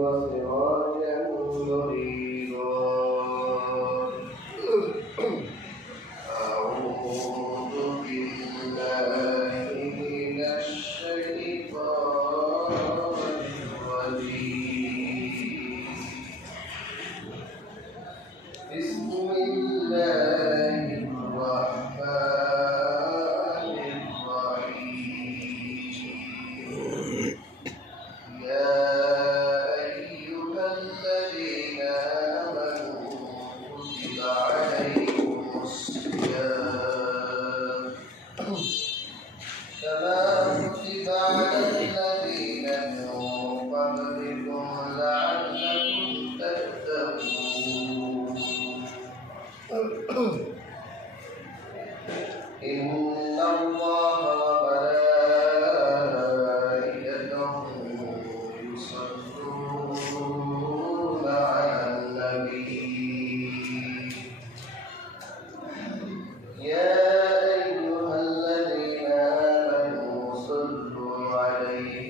وسراجا منيرا أعوذ بالله من الشيطان الرجيم بسم الله الرحمن الرحيم يا أيها الذين آمنوا كتب عليكم الصيام كما كتب على الذين من قبلكم لعلكم تتقون إن الله وملائكته يصلون على النبي يا أيها الذين آمنوا صلوا عليه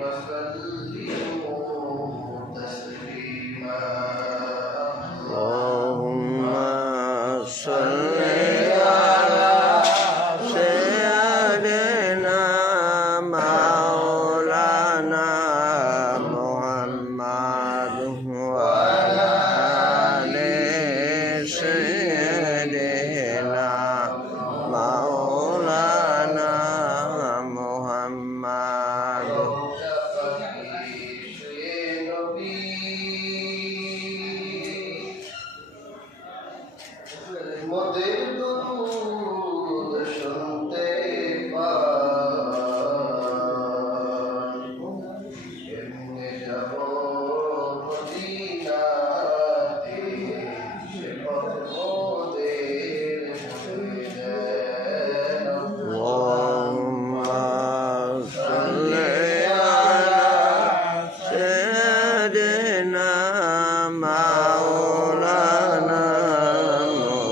وسلموا تسليما اللهم صل على سيدنا مولانا محمد وعلى آل سيدنا مولانا محمد মোদের দুরূদ শুনতে পান কেমনে যাব মদিনাতে সে পথ মোদের বলে দেন اللهم صل على سيدنا مولانا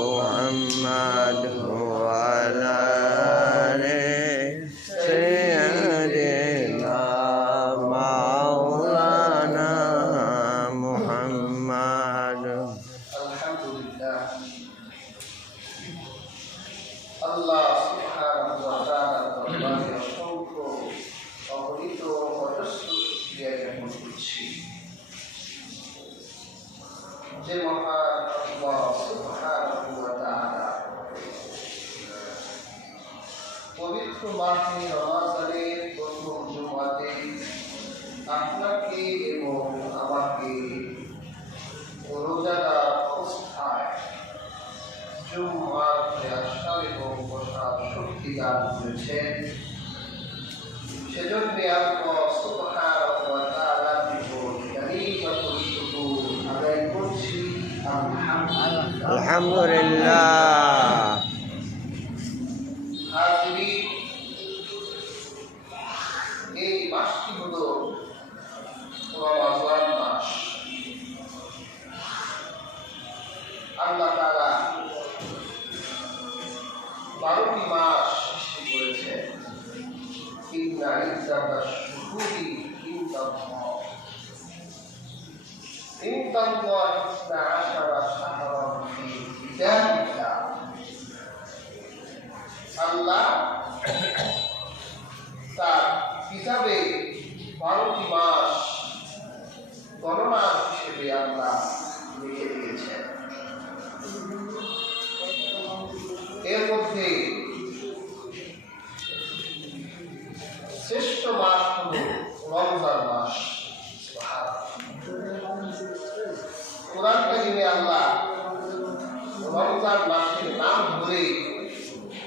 محمد وعلى آل سيدنا مولانا محمد আলহামদুলিল্লাহ আল্লাহ সুবহানাহু ওয়া তাআলার দরবারে অসংখ্য অগণিত অজস্র শুকরিয়া জ্ঞাপন করছি যে মহান আল্লাহ সুবহানাহু ওয়া তাআলা পবিত্র মাহে রমজানের প্রথম জুমাতে আপনাকে এবং আমাকে রোজাদার অবস্থায় জুম্মাতে আসার এবং বসার শক্তি দান করেছেন সেজন্য আল্লাহ সুবহানাহু ওয়া তাআলার নিকট কালিমাত শুকর আদায় করছি আলহামদুলিল্লাহ। الحمد لله হাজিরিন, এই মাসটি হলো রমজান মাস। আল্লাহ তাআলা 12টি মাস সৃষ্টি করেছেন। ইন্না ইদ্দাতাশ শুহুরি ইনদাল্লাহ ইসনা আশারা শাহরান ফি কিতাবিল্লাহ। আল্লাহ তার কিতাবে 12টি মাস গণনা হিসেবে আল্লাহ লিখে দিয়েছেন। এর মধ্যে শ্রেষ্ঠ মাস হল রমজান মাস। কোরআন কারিমে আল্লাহ রমজান মাসের নাম ধরে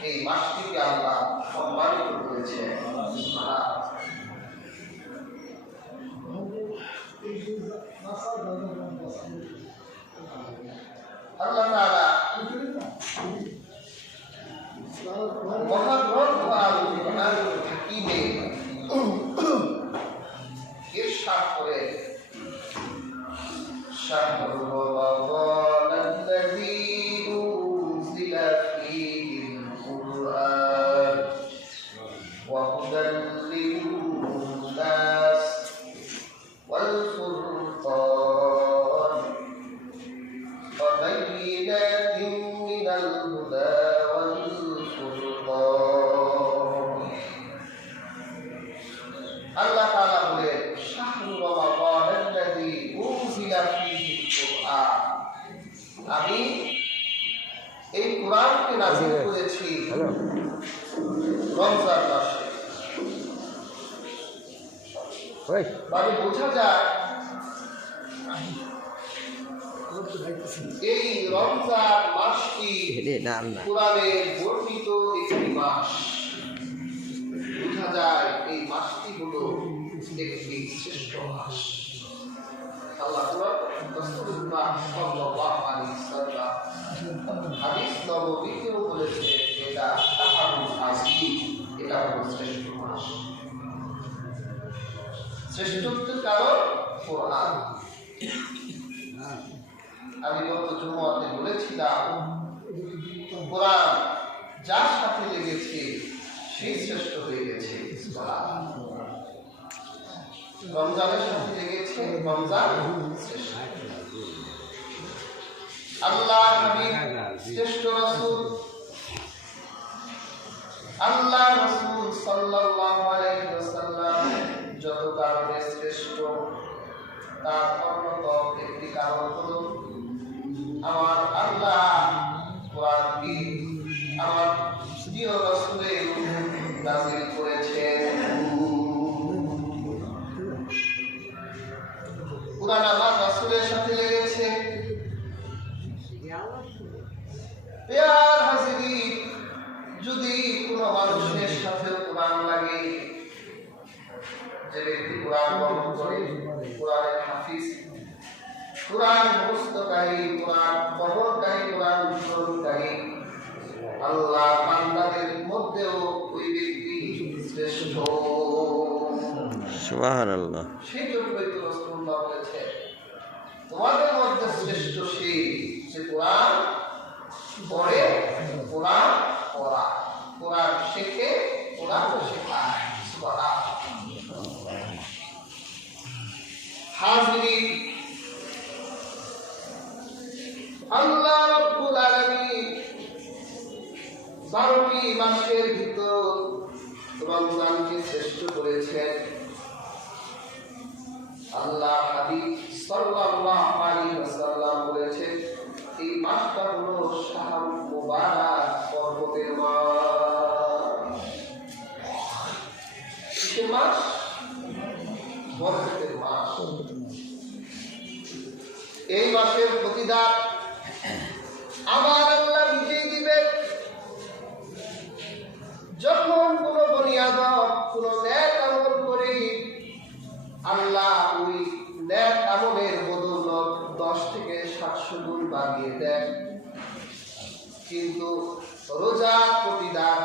এই মাসটিকে আল্লাহ সম্মানিত করেছেন। আল্লাহ তাআলা মহাগ্রন্থ আল কুরআনুল হাকীমে ইরশাদ করেন শাহরু রমাদানাল্লাযী উনজিলা ফীহিল কুরআন ওয়া হুদাল লিন-নাস والفرقان وبينات من الهدى والفرقان الله تعالى বলেন শাহরু রমাদানাল্লাযী উনজিলা ফীহিল কুরআন আমি এই কোরআনকে নাযিল করেছি রমজান মাসে মানে বোঝা যায় এই রমজান মাসটি কোরআনের বর্ণিত একটি মাস বোঝা যায় এই মাসটি হলো একটি শ্রেষ্ঠ মাস আল্লাহ রাসূলুল্লাহ সাল্লাল্লাহু আলাইহি ওয়াসাল্লাম হাদিস নববীতেও বলেছে এটা শাহরুল আজিম এটা হলো শ্রেষ্ঠ মাস শ্রেষ্ঠত্বের কারণ কোরআন আমি গত জুমাতে বলেছিলাম কোরআন যার সাথে লেগেছে সেই শ্রেষ্ঠ হয়ে গেছে রমজানের সাথে লেগেছে রমজান শ্রেষ্ঠ আল্লাহ হাবিব শ্রেষ্ঠ রাসূল আল্লাহ রাসূল সাল্লাল্লাহু আলাইহি ওয়াসাল্লাম যত কারণে শ্রেষ্ঠ তার অন্যতম একটি কারণ হলো আমার আল্লাহ কোরআনকে আমার প্রিয় রাসূলের নাযিল করেছেন কোরআন আমার রাসূলের সাথে লেগেছে প্রিয় হাজিরিন যদি কোনো মানুষের সাথে কোরআন লাগে যে ব্যক্তি কোরআন বহন করে কোরআনের হাফিজ কোরআন মুখস্থকারী কোরআন বহনকারী কোরআন অনুসরণকারী আল্লাহ বান্দাদের মধ্যেও ওই ব্যক্তি শ্রেষ্ঠ সুবহানাল্লাহ সেই জন্যই তো রাসূলুল্লাহ বলেছে তোমাদের মধ্যে শ্রেষ্ঠ সেই যে কোরআন পড়ে কোরআন পড়া কোরআন শেখে কোরআন শেখায় সুবহানাল্লাহ হাজিরিন আল্লাহ রাব্বুল আলামিন 12টি মাসের ভিতর রমজানকে শ্রেষ্ঠ করেছেন আল্লাহ হাবিব সাল্লাল্লাহু আলাইহি ওয়াসাল্লাম বলেছেন এই মাসটা হলো শাহরুল মুবারাক পর্বতের মাস এই মাস বরকতের মাস এই মাসের প্রতিদান আমার আল্লাহ নিজেই দিবেন যখন কোনো বনি আদম কোনো নেক আমল করে আল্লাহ ওই নেক আমলের বদৌলত 10 থেকে 700 গুণ বাড়িয়ে দেন কিন্তু রোজার প্রতিদান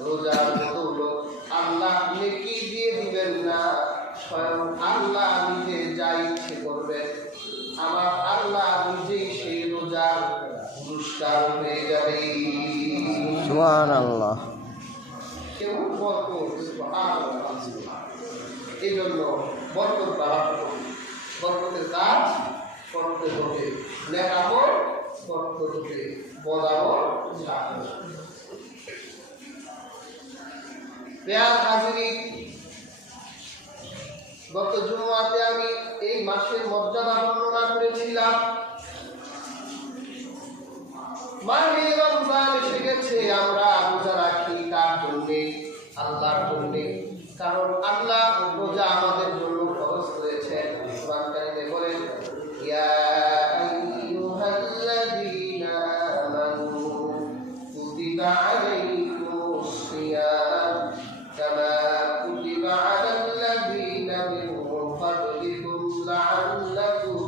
রোজার বদৌলত আল্লাহ নেকি দিয়ে দিবেন না স্বয়ং আল্লাহ নিজে যা ইচ্ছে করবেন আমার আল্লাহ নিজেই সেই রোজার পুরস্কার পেয়ে যাবে সুবহানাল্লাহ কেমন বরকত সুবহানাল্লাহ এই জন্য বরকত বাড়াতে হবে বরকতের কাজ করতে হবে নেক আমল করতে হবে বদ আমল ছাড়তে হবে প্রিয় হাজিরিন গত জুমাতে আমি এই মাসের মর্যাদা বর্ণনা করেছিলাম মাহে রমজান এসে গেছে আমরা রোজা রাখি কার জন্যে আল্লাহর জন্যে কারণ আল্লাহ রোজা আমাদের জন্য ফরজ করেছেন কোরআন কারিমে বলেন ইয়া আইয়ুহাল্লাযীনা আমানু কুতিবা আলাইকুমুস সিয়াম কামা কুতিবা আলাল্লাযীনা মিন ক্বাবলিকুম লাআল্লাকুম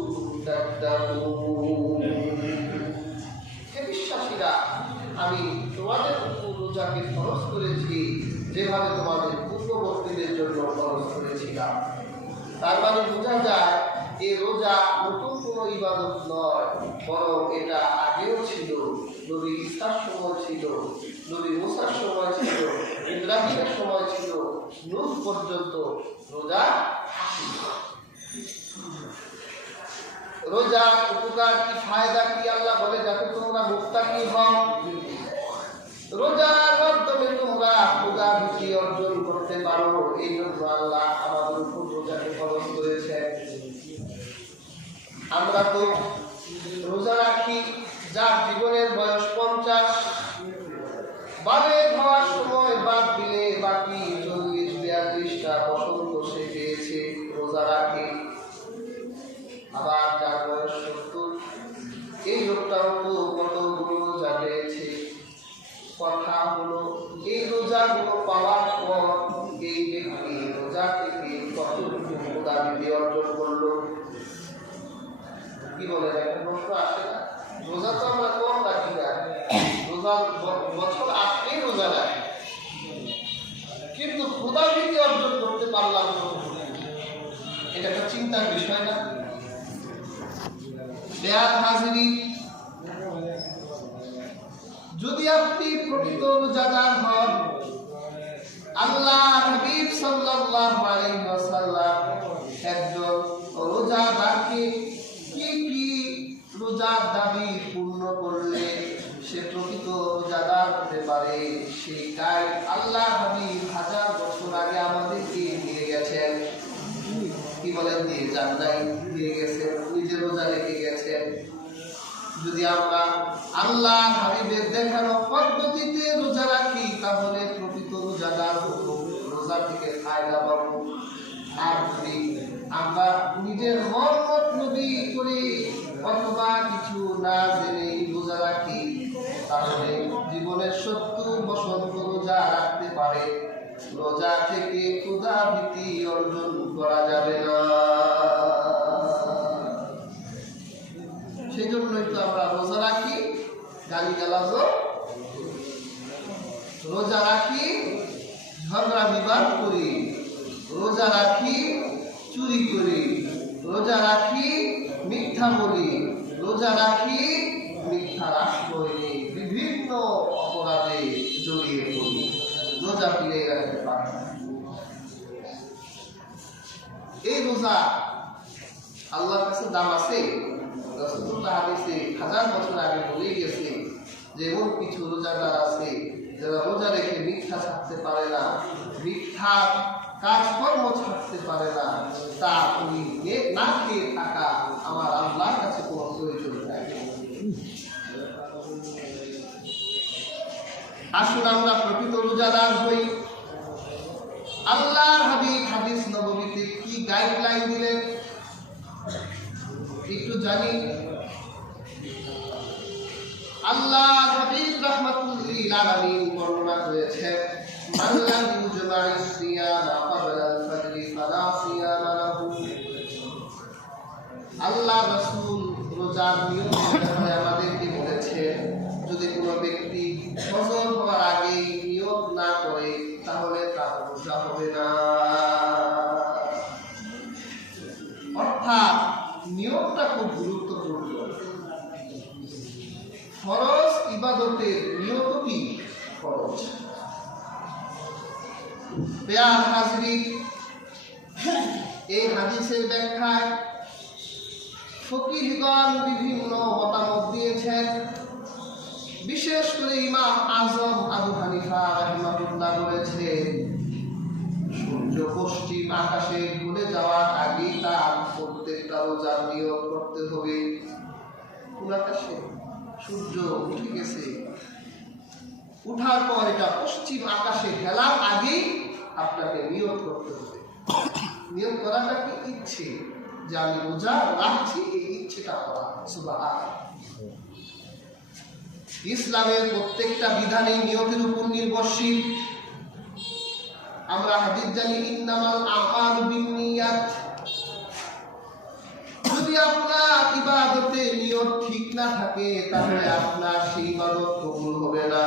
তাত্তাকুন হে বিশ্বাসীরা আমি তোমাদের উপর রোজাকে ফরজ করেছি যেভাবে তোমাদের পূর্ববর্তীদের জন্য ফরজ করেছিলাম তার মানে বোঝা যায় এই রোজা নতুন কোনো ইবাদত নয় বরং এটা আগেও ছিল নবী ঈসার সময় ছিল নবী মুসার সময় ছিল ইব্রাহিমের সময় ছিল নূহ পর্যন্ত রোজা ছিল রোজার উপকার কি, ফায়দা কি? আল্লাহ বলে যাতে তোমরা মুত্তাকি হও। রোজার মাধ্যমে তোমরা খোদা ভীতি অর্জন করতে পারো। এই জন্য আল্লাহ আমাদের উপর রোজাকে ফরজ করেছেন। আমরা তো রোজা রাখি, যার জীবনের বয়স 50, বালেগ হওয়ার সময় বাদ দিলে বাকি 40-42টা বসন্ত সে পেয়েছে, রোজা রাখে। আবার যার বয়স 70, এই লোকটাও তো কতগুলো রোজা পেয়েছে। কথা হলো এই রোজাগুলো পাওয়ার পর এই ব্যক্তি রোজা থেকে কতটুকু খোদাবীতি অর্জন করলো? কি বলে, একটা প্রশ্ন আসে না? রোজা তো আমরা কম রাখি না, রোজা বছর আসলেই রোজা রাখি, কিন্তু খোদাবীতি অর্জন করতে পারলাম না। এটা একটা চিন্তার বিষয় না? বেয়াত হাজিরি, যদি আপনি প্রকৃত রোজাদার হন, আল্লাহ হাবিব সাল্লাল্লাহু আলাইহি ওয়াসাল্লাম একজন রোজাদারকে কি কি রোজার দাবি পূর্ণ করলে সে প্রকৃত রোজাদার হতে পারে, সেই গাইড আল্লাহ হাবিব 1000 বছর আগে আমাদেরকে দিয়ে গেছেন। কি বলেন? দিয়ে যান নাই, দিয়ে গেছেন, নিজে রোজা রেখে গেছেন। যদি আমরা আল্লাহ হাবিবের দেখানো পদ্ধতিতে রোজা রাখি, তাহলে প্রকৃত রোজাদার হবো, রোজা থেকে ফায়দা পাবো। আর যদি আমরা নিজের মন মতলবি করে অথবা কিছু না জেনে রোজা রাখি, তাহলে জীবনের 70 বসন্ত রোজা রাখতে পারে, রোজা থেকে খোদা ভীতি অর্জন করা যাবে না। সেই জন্যই তো আমরা রোজা রাখি, গালিগালাজও রোজা রাখি, ঝগড়া বিবাদ করি, রোজা রাখি, চুরি করি, রোজা রাখি, মিথ্যা বলি, রোজা রাখি, মিথ্যার আশ্রয় নিই, বিভিন্ন অপরাধে জড়িয়ে পড়ি, রোজা ফিরে রাখতে পারি। এই রোজা আল্লাহর কাছে দাম আছে। রাসূলুল্লাহ হাদিসে 1000 বছর আগে বলেই গেছে যে এমন কিছু রোজাদার আছে যারা রোজা রেখে মিথ্যা ছাড়তে পারে না, মিথ্যা কাজকর্ম ছাড়তে পারে না, তা উনি না খেয়ে থাকা আমার আল্লাহর কাছে কোনো প্রয়োজন নাই। আসুন আমরা প্রকৃত রোজাদার হই। আল্লাহর হাবিব হাদিস নববীতে কি গাইডলাইন দিলেন একটু জানি। আল্লাহর হাবিব রাহমাতুল লিল আলামিন বর্ণনা করেছেন, মান লাম ইউজমা'is সিয়ামা ক্বাবলা আল-ফাজর ফালা সিয়ামা লাহু। আল্লাহ রাসূল রোজার নিয়ম আমাদেরকে বলেছেন, যদি কোনো ব্যক্তি ফজর হওয়ার আগে নিয়ত না করে তাহলে তার রোজা হবে না। অর্থাৎ নিয়মটা খুব গুরুত্বপূর্ণ। ফরজ ইবাদতের নিয়ত কি? ফরজ। বেয়ার হাজরি, এই হাদিসের ব্যাখ্যায় ফকিহগণ বিভিন্ন মতামত দিয়েছেন। বিশেষ করে ইমাম আজম আবু হানিফা রাহিমাহুল্লাহ বলেছেন, সূর্য পশ্চিম আকাশে ঘুরে যাওয়ার আগেই তার প্রত্যেকটা রোজার নিয়ত করতে হবে। কোন আকাশে? সূর্য উঠে গেছে, উঠার পর এটা পশ্চিম আকাশে হেলার আগেই আপনাকে নিয়ত করতে হবে। নিয়ত করাটা কি? ইচ্ছে, যে আমি রোজা রাখছি, এই ইচ্ছেটা করা। সুবহানাল্লাহ। ইসলামের প্রত্যেকটা বিধানই নিয়তের উপর নির্ভরশীল। আমরা হাদিস জানি, ইন্নামাল আমালু বিন্নিয়াত। যদি আপনার ইবাদতে নিয়ত ঠিক না থাকে, তাহলে আপনার সেই ইবাদত কবুল হবে না।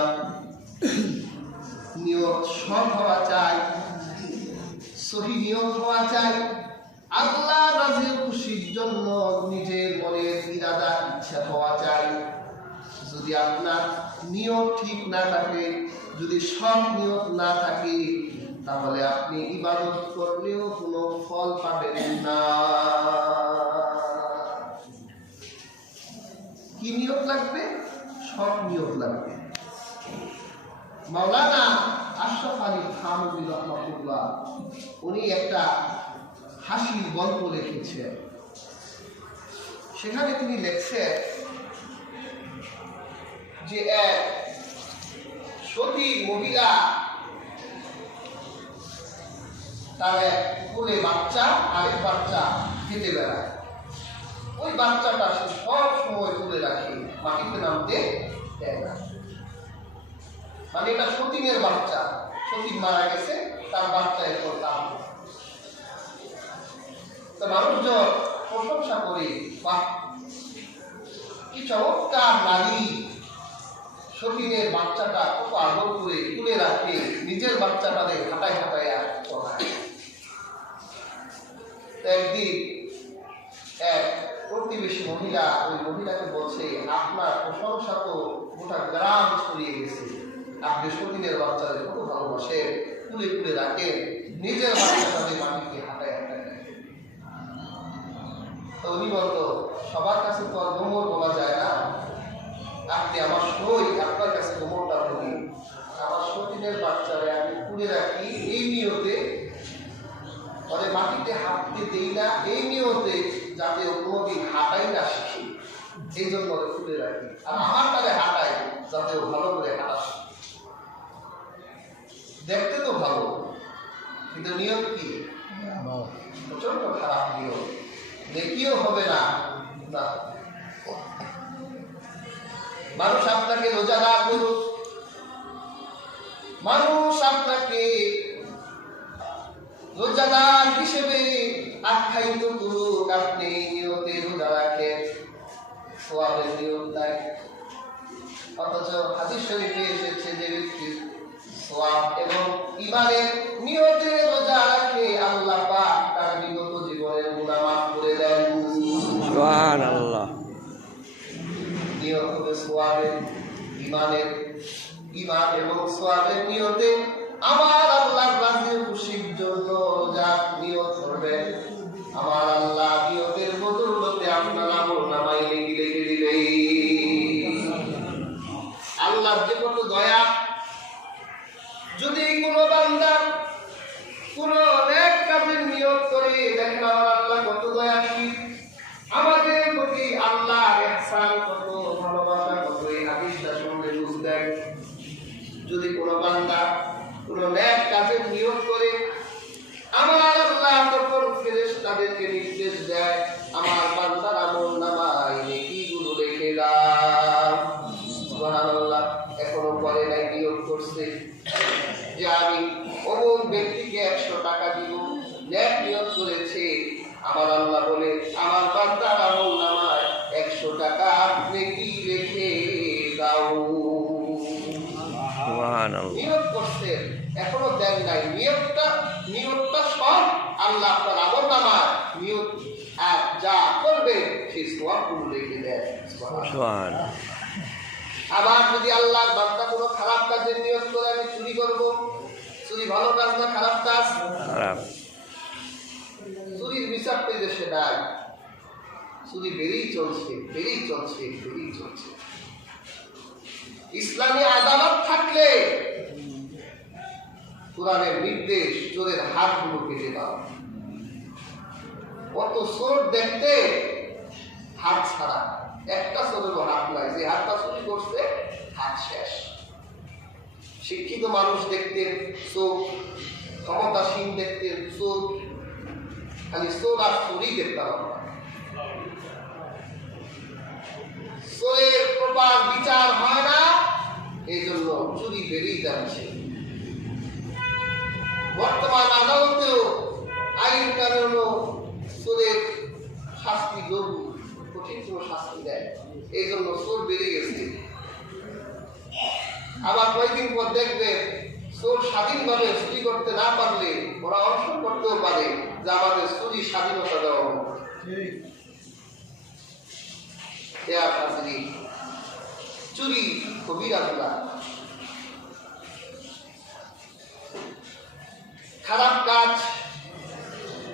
নিয়ত সৎ হওয়া চাই, সহি নিয়ত হওয়া চাই, আল্লাহ রাজি খুশির জন্য নিজের মনের ইরাদা ইচ্ছা হওয়া চাই। যদি আপনার নিয়ত ঠিক না থাকে, যদি সৎ নিয়ত না থাকে, তাহলে আপনি ইবাদত করলেও কোনো ফল পাবেন না। লাগবে, সৎ নিয়ত লাগবে। মাওলানা আশরাফ আলী থানভী রাহমাতুল্লাহ উনি একটা হাসির গল্প লিখেছেন। সেখানে তিনি লেখছেন যে এক সতী মহিলা তার এক কোলে বাচ্চা, আরেক বাচ্চা হেঁটে বেড়ায়। ওই বাচ্চাটা সে সব সময় তুলে রাখে, মাটিতে নামতে দেয় না। মানে এটা সতীনের বাচ্চা, সতীন মারা গেছে, তার বাচ্চা এরপর তার। তো মানুষজন প্রশংসা করে, বাহ কি চমৎকার নারী, সতীনের বাচ্চাটা কত আদর করে তুলে রাখে, নিজের বাচ্চাটাদের হাঁটায় হাঁটায় আর চড়ায়। একদিন এক প্রতিবেশী মহিলা ওই মহিলাকে বলছে, আপনার প্রশংসা তো গোটা গ্রাম ছড়িয়ে গেছে, আপনি সতীনের বাচ্চাদের কত ভালোবাসেন, তুলে তুলে রাখেন, নিজের বাচ্চাটাদের মাটিতে হাঁটায় হাঁটায় রাখেন। তো উনি বলতো, সবার কাছে তো আর গোমর বলা যায় না, আপনি আমার সই, আপনার কাছে গোমরটা বলি। আমার সতীনের বাচ্চারে আমি তুলে রাখি এই নিয়তে, মানে মাটিতে হাঁটতে দেই না এই নিয়তে, যাতে ও কোনোদিন হাঁটাই না শিখি, এই জন্য তুলে রাখি। আর আমার তালে হাঁটাই, যাতে ও ভালো করে হাঁটা শিখে। দেখতে তো ভালো, কিন্তু নিয়ম কি? প্রচন্ড খারাপ নিয়ম, নেকিও হবে না। না, মানুষ আপনাকে রোজা না করুক, মানুষ আপনাকে রোজাদার হিসেবে আখ্যায়িত করুক, আপনি নিয়তে রোজা রাখেন, সওয়াবের নিয়ত নাই। অথচ হাদিস শরীফে এসেছে যে ব্যক্তি সওয়াব এবং ঈমানের নিয়তে রোজা রাখে, আল্লাহ পাক তার বিগত জীবনের গুনাহ মাফ করে দেন। সুবহানাল্লাহ। নিয়ত হবে সওয়াবের, ঈমানের, ঈমান এবং সওয়াবের নিয়তে আমার আল্লাহর রাজি খুশির জন্য রোজা নিয়ত করবেন। আমার আল্লাহ নিয়তের বদৌলতে আপনার আমলনামায় লিখে দিবে। আল্লাহর যে কত দয়া, যদি কোনো বান্দা কোনো নেক কাজের নিয়ত করে, দেখেন আমার আল্লাহ কত দয়াশীল, আমাদের প্রতি আল্লাহর ইহসান কত, ভালোবাসা কত, এই হাদিসটা শুনলে বুঝবেন। যদি কোনো বান্দা কোনো নেক কাজের নিয়ত করে, আমার আল্লাহ তখন ফেরেশতাদেরকে নির্দেশ দেয়, আমার বান্দার আমলনামায় নেকিগুলো লিখে দাও। সুবহানাল্লাহ। এখনো পরে নাই, নিয়ত করছে যে আমি অমুক ব্যক্তিকে 100 টাকা দিব, নেক নিয়ত করেছে, আমার আল্লাহ বলে আমার বান্দার আমলনামায় 100 টাকা নেকি লিখে দাও। সুবহানাল্লাহ। নিয়ত করছেন, এখনো দেন নাই, নিয়তটা সব আল্লাহ আপনার আমলনামায় নিয়ত আর যা করবে সেই সওয়াবগুলো লিখে দেন। সুবহানাল্লাহ। আবার যদি আল্লাহর বান্দা কোনো খারাপ কাজের নিয়ত করে, আমি চুরি করব, চুরি ভালো কাজ না খারাপ কাজ? খারাপ। চুরির বিচার তো দেশে নাই, চুরি বেড়েই চলছে, বেড়েই চলছে, বেড়েই চলছে। ইসলামী আদালত থাকলে কোরআনের নির্দেশ, চোরের হাতগুলো কেটে দাও। কত চোর দেখতে হাত ছাড়া, একটা চোরেরও হাত নাই, যে হাতটা চুরি করছে হাত শেষ। শিক্ষিত মানুষ দেখতে চোখ, ক্ষমতাসীন দেখতে চোখ, খালি চোর আর চুরি দেখতাম। চোরের প্রপার বিচার হয় না, এই জন্য চুরি বেড়েই যাচ্ছে। বর্তমান আদালতেও আইন কানুনও চোরের শাস্তি জরুরি, কঠিন কোনো শাস্তি দেয়, এই জন্য চোর বেড়ে গেছে। আবার কয়েকদিন পর দেখবেন চোর স্বাধীনভাবে চুরি করতে না পারলে ওরা অনশন করতেও পারে যে আমাদের চুরি স্বাধীনতা দেওয়া হোক। চুরি কবিরা গুনাহ, খারাপ কাজ।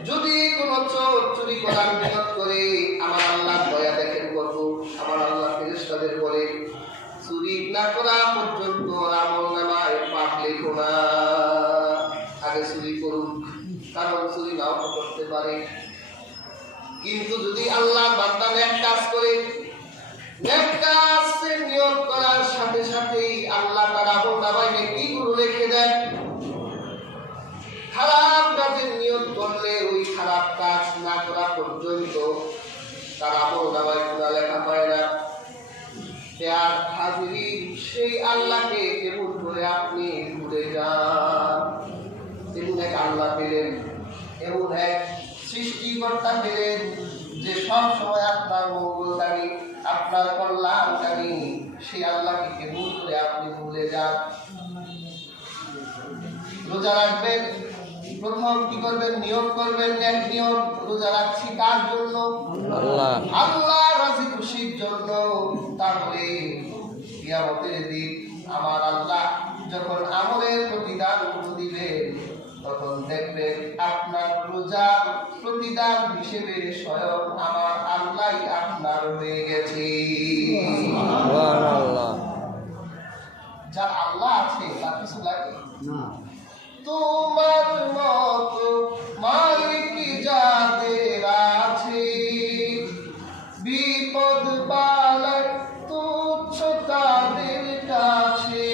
যদি কোন চোর চুরি করার নিয়ত করে, আমার আল্লাহ দয়া দেখেন কত, আমার আল্লাহ ফেরেশতাদের বলে কিন্তু যদি আল্লাহর বান্দা নেক কাজ করে, নেক কাজের নিয়ত করার সাথে সাথেই আল্লাহ তার আমলনামায় নেকিগুলো লিখে দেন। খারাপ কাজের নিয়ত করলে ওই খারাপ কাজ না করা পর্যন্ত তার আমলনামায় গুনাহ লেখা হয় না। আর হাজিরিন, সেই আল্লাহকে কেমন করে আপনি ভুলে যান? এমন এক আল্লাহ পেলেন, এমন এক সৃষ্টিকর্তা পেলেন যে সব সময় আপনার মঙ্গলকারী, আপনার কল্যাণকারী, সেই আল্লাহকে কেমন করে আপনি ভুলে যান? রোজা রাখবেন, প্রথম কি করবেন? নিয়োগ করবেন, এক নিয়োগ। রোজা রাখছি কার জন্য? আল্লাহ। আল্লাহ রাজি খুশির জন্য। তাহলে কিয়ামতের দিন আমার আল্লাহ যখন আমলের প্রতিদান দিবেন, তখন দেখবেন আপনার রোজার প্রতিদান হিসেবে স্বয়ং আমার আল্লাহ আপনার হয়ে গেছে। সুবহানাল্লাহ। যার আল্লাহ আছে তার কিছু লাগে না। তোমার মতো মালিক যাদের আছে, বিপদ বালায় তুচ্ছ তাদের কাছে।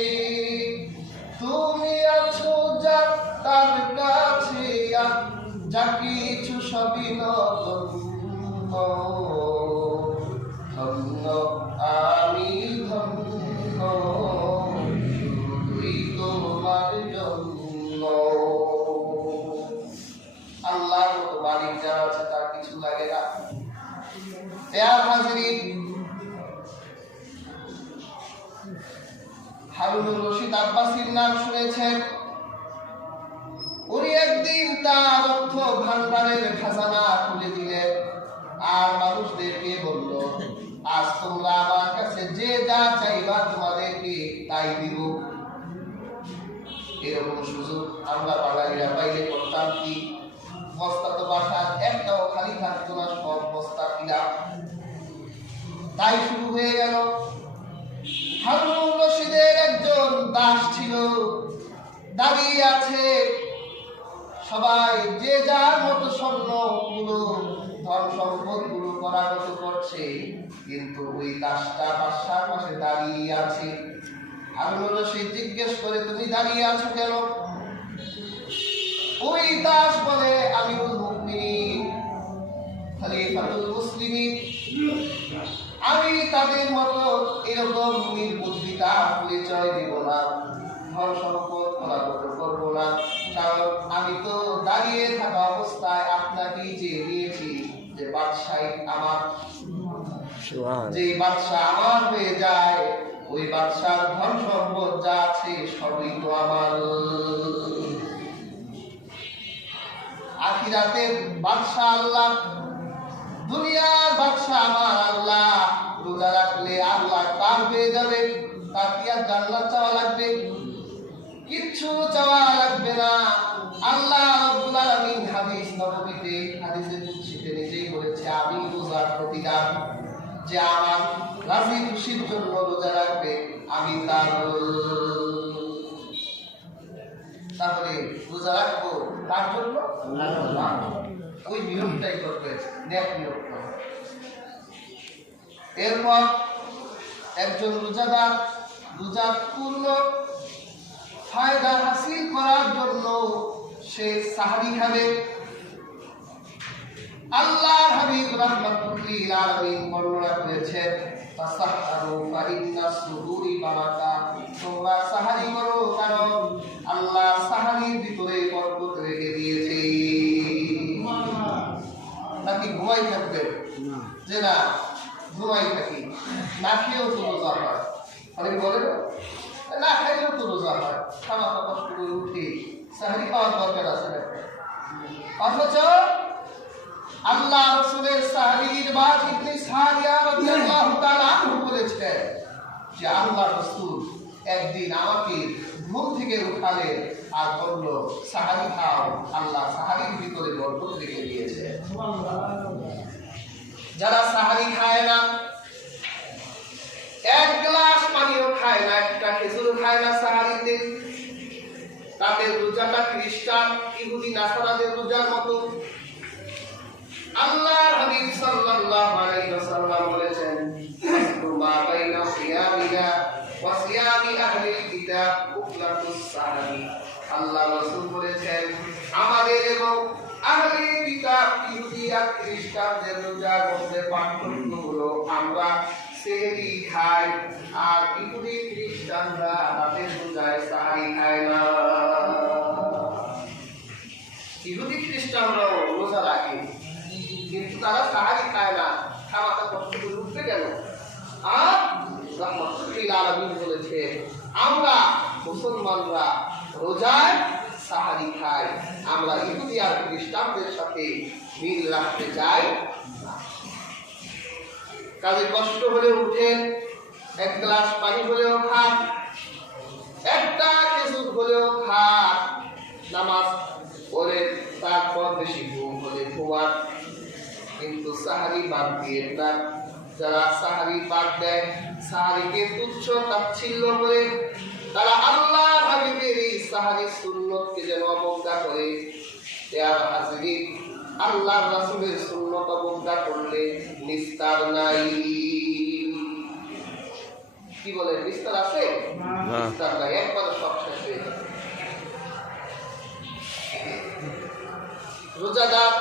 তুমি আছো যা তার কাছে, যা কিছু সবই ধন্য। ধন্য আমি ধন্য, শুধুই তোমার জন্য। আল্লাহর মতো মালিক যারা আছে তার কিছু লাগে না। হাজিরিন, হারুনুর রশিদ আব্বাসীর নাম শুনেছেন। উনি একদিন তার অর্থ ভান্ডারের খাজানা খুলে দিলেন আর মানুষদেরকে বলল, আজ তোমরা আমার কাছে যে যা চাইবা তোমাদেরকে তাই দিব। এরকম সুযোগ আমরা বাঙালিরা পাইলে করতাম কি? বস্তা তো বাসার একটাও খালি থাকতো না, সব বস্তা ফিলাম। তাই শুরু হয়ে গেল। হারুনুর রশিদের একজন দাস ছিল, দাঁড়িয়ে আছে। সবাই যে যার মতো স্বর্ণগুলো, ধন সম্পদগুলো করাগত করছে, কিন্তু ওই দাসটা বাদশার পাশে দাঁড়িয়ে আছে। হারুনুর রশিদ জিজ্ঞেস করে, তুমি দাঁড়িয়ে আছো কেন? ওই দাস বলে, আমিরুল মুমিনিন, খলিফাতুল মুসলিমিন, আমি তাদের মতো এরকম নির্বুদ্ধিতা পরিচয় দিব না, ধন সম্পদ করাগত করবো না, কারণ আমি তো দাঁড়িয়ে থাকা অবস্থায় আপনাকেই চেয়ে নিয়েছি যে বাদশাহী আমার, যে বাদশাহ আমার হয়ে যায়, ওই বাদশার ধন সম্পদ যা আছে সবই তো আমার। আখিরাতের বাদশাহ আল্লাহ, দুনিয়ার বাদশাহ আমার আল্লাহ। রোজা রাখলে আল্লাহ তার হয়ে যাবে, তার কি আর জান্নাত চাওয়া লাগবে? কিচ্ছু চাওয়া লাগবে না। আল্লাহ রাব্বুল আলামিন হাদিস নববীতে, হাদিসে কুদসিতে নিজেই বলেছে, আমি রোজার প্রতিদান, যে আমার রাজি খুশির জন্য রোজা রাখবে আমি তার। তাহলে রোজা রাখবো তার জন্য, ওই নিয়মটাই করবে, নেক নিয়ম করবে। এরপর একজন রোজাদার রোজা পূর্ণ ফায়দা হাসিল করার জন্য সে সাহরি খাবে। আল্লাহর হাবিব রাহমাতুল লিল আলামিন বর্ণনা করেছেন, তাসাহহারু ফাইন্না সুহুরি বারাকা, তোমরা সাহরি করো কারণ আল্লাহ সাহরির ভিতরে বরকত রেখে দিয়েছে। নাকি ঘুমাই থাকবেন? যে না, ঘুমাই থাকি, না খেয়েও তো রোজা হয়। অনেকে বলে না খাইলেও তো রোজা হয়, খাওয়া কষ্ট করে উঠি, সাহরি খাওয়ার দরকার আছে না। অথচ আল্লাহ রাসূলের সাহাবীর বাদ ইবনে সারিয়া রাদিয়াল্লাহু তাআলা আনহু বলেছেন যে আল্লাহ রাসূল একদিন আমাকে ঘুম থেকে উঠালেন আর বলল, সাহারি খাও, আল্লাহ সাহারির ভিতরে বরকত রেখে দিয়েছে। যারা সাহারি খায় না, এক গ্লাস পানিও খায় না, একটা খেজুর খায় না সাহারিতে, তাদের রোজাটা খ্রিস্টান, ইহুদি, নাসারাদের রোজার মতো। আল্লাহর হাবিব আর খ্রিস্টানদের রোজার মধ্যে পার্থক্য হলো আমরা সেহরি খাই, আর ইহুদি খ্রিস্টানরা তাদের রোজায় সাহারি খায় না। ইহুদি খ্রিস্টানরাও রোজা রাখে, কিন্তু তারা সাহারি খায় না। খাওয়াটা কষ্ট করে উঠবে কেন? আর রাহমাতুল আলামিন বলেছে আমরা মুসলমানরা রোজায় সাহারি খাই, আমরা ইহুদি আর খ্রিস্টানদের সাথে মিল রাখতে চাই। কাজে কষ্ট হলে উঠেন, এক গ্লাস পানি হলেও খান, একটা খেজুর হলেও খান, নামাজ পড়ে তারপর বেশি ঘুম হলে ঘুমান, কিন্তু সাহারি বাদ দিয়ে না। যারা সাহারি বাদ দেয়, সাহারিকে তুচ্ছ তাচ্ছিল্য করে, তারা আল্লাহ হাবিবের এই সাহারি সুন্নতকে যেন অবজ্ঞা করে। আর হাজিরিন, আল্লাহর রাসূলের সুন্নত অবজ্ঞা করলে নিস্তার নাই। কি বলে, নিস্তার আছে? নিস্তার নাই, একবার সব শেষ হয়ে যাবে। রোজাদার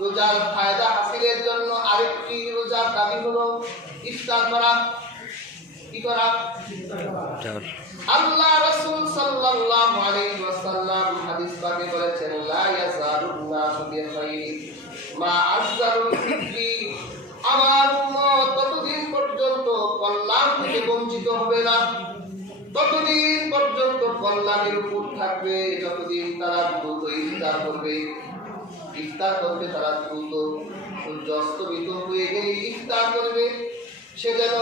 রোজার ফায়দা হাসিলের জন্য আরেকটি রোজার দাবি হলো ইফতার করা। কি করা? আল্লাহ রাসূল সাল্লাল্লাহু আলাইহি ওয়াসাল্লাম হাদিস পাকে বলেছেন, লা ইয়াজালুন নাসু বিখাইরি মা আযজারুল ফিতরি। আমার উম্মত ততদিন পর্যন্ত কল্যাণ থেকে বঞ্চিত হবে না, ততদিন পর্যন্ত কল্যাণের উপর থাকবে যতদিন তারা দ্রুত ইফতার করবে। ইফতার করবে তারা দ্রুত, সূর্য অস্তমিত হয়ে গেলে ইফতার করবে। সে যেন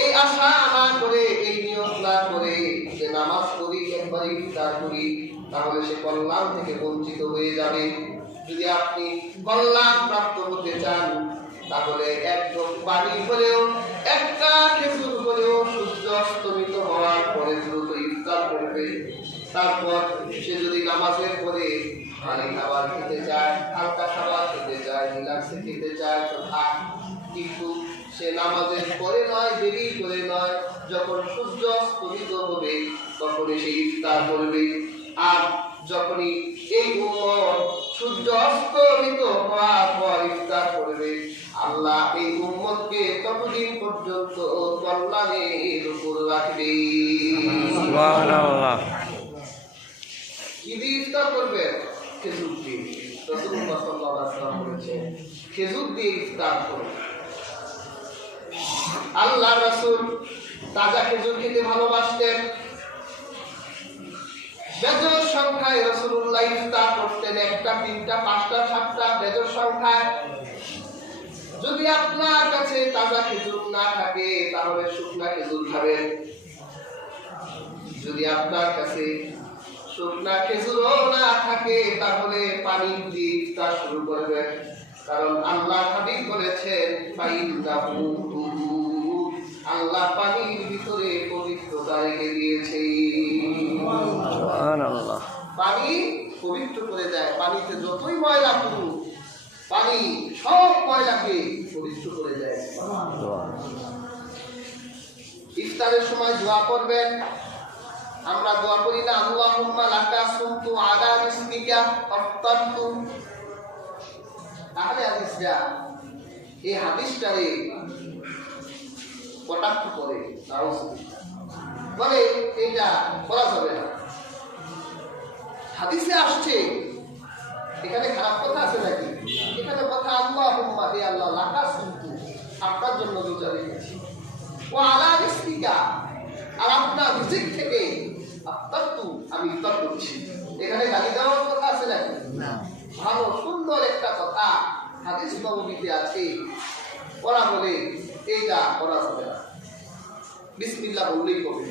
এই আশা না করে, এই নিয়ত না করে যে নামাজ পড়ি একবার ইফতার করি, তাহলে সে কল্যাণ থেকে বঞ্চিত হয়ে যাবে। যদি আপনি কল্যাণ প্রাপ্ত হতে চান, তাহলে একদম পানি হলেও, একটা খেজুর হলেও সূর্য অস্তমিত হওয়ার পরে দ্রুত ইফতার করবে। তারপর সে যদি নামাজের পরে ভারী খাবার খেতে চায়, হালকা খাবার খেতে চায়, রিল্যাক্সে খেতে চায় তো থাক, কিন্তু সে নামাজের পরে নয়, দেরি করে নয়, যখন সূর্য অস্তমিত হবে তখনই সে ইফতার করবে। আর যখনই এই উম্মত সূর্য অস্তমিত হওয়ার পর ইফতার করবে, আল্লাহ এই উম্মতকে ততদিন পর্যন্ত কল্যাণের উপর রাখবে। সুবহানাল্লাহ। কি দিয়ে ইফতার করবে? খেজুর দিয়ে। রাসূলুল্লাহ সাল্লাল্লাহু আলাইহি ওয়াসাল্লাম বলেছেন, খেজুর দিয়ে ইফতার করবে। আল্লাহ রাসূল তাজা খেজুর খেতে ভালোবাসতেন। বেজোর সংখ্যায় রাসূলুল্লাহ ইফতার করতেন, একটা, তিনটা, পাঁচটা, সাতটা, বেজোর সংখ্যায়। যদি আপনার কাছে তাজা খেজুর না থাকে তাহলে শুকনা খেজুর খাবেন। যদি আপনার কাছে শুকনা খেজুরও না থাকে তাহলে পানি দিয়ে ইফতার শুরু করবেন। কারণ আল্লাহ হাবিব বলেছেন, ফাইন্নাহু তুহুর, আল্লাহ পানির ভিতরে পবিত্রতা রেখে দিয়েছে। সুবহানাল্লাহ। পানি পবিত্র করে দেয়। পানিতে যতই ময়লা থাকুক, পানি সব ময়লাকে পবিত্র করে দেয়। ইফতারের সময় দোয়া করবেন। আমরা দোয়া করি না, আল্লাহুম্মা লাকা সুমতু আলা রিজকিকা আফতারতু। তাহলে হাদিসটা, এই হাদিসটারে কটাক্ষ করে, বলে এটা বলা যাবে না। হাদিসে আসছে, এখানে খারাপ কথা আছে নাকি? এখানে কথা আল্লাহুম্মা, হে আল্লাহ, লাকা সুমতু, আপনার জন্য রোজা রেখেছি, ও আলা রিজকিকা, আর আপনার রিজিক থেকে আফতারতু, আমি ইফতার করছি। এখানে গালি দেওয়ার কথা আছে নাকি? না। ভালো সুন্দর একটা কথা হাদিস নববীতে আছে। ওরা বলে এইটা করা যাবে না, বিসমিল্লাহ বললেই হবে।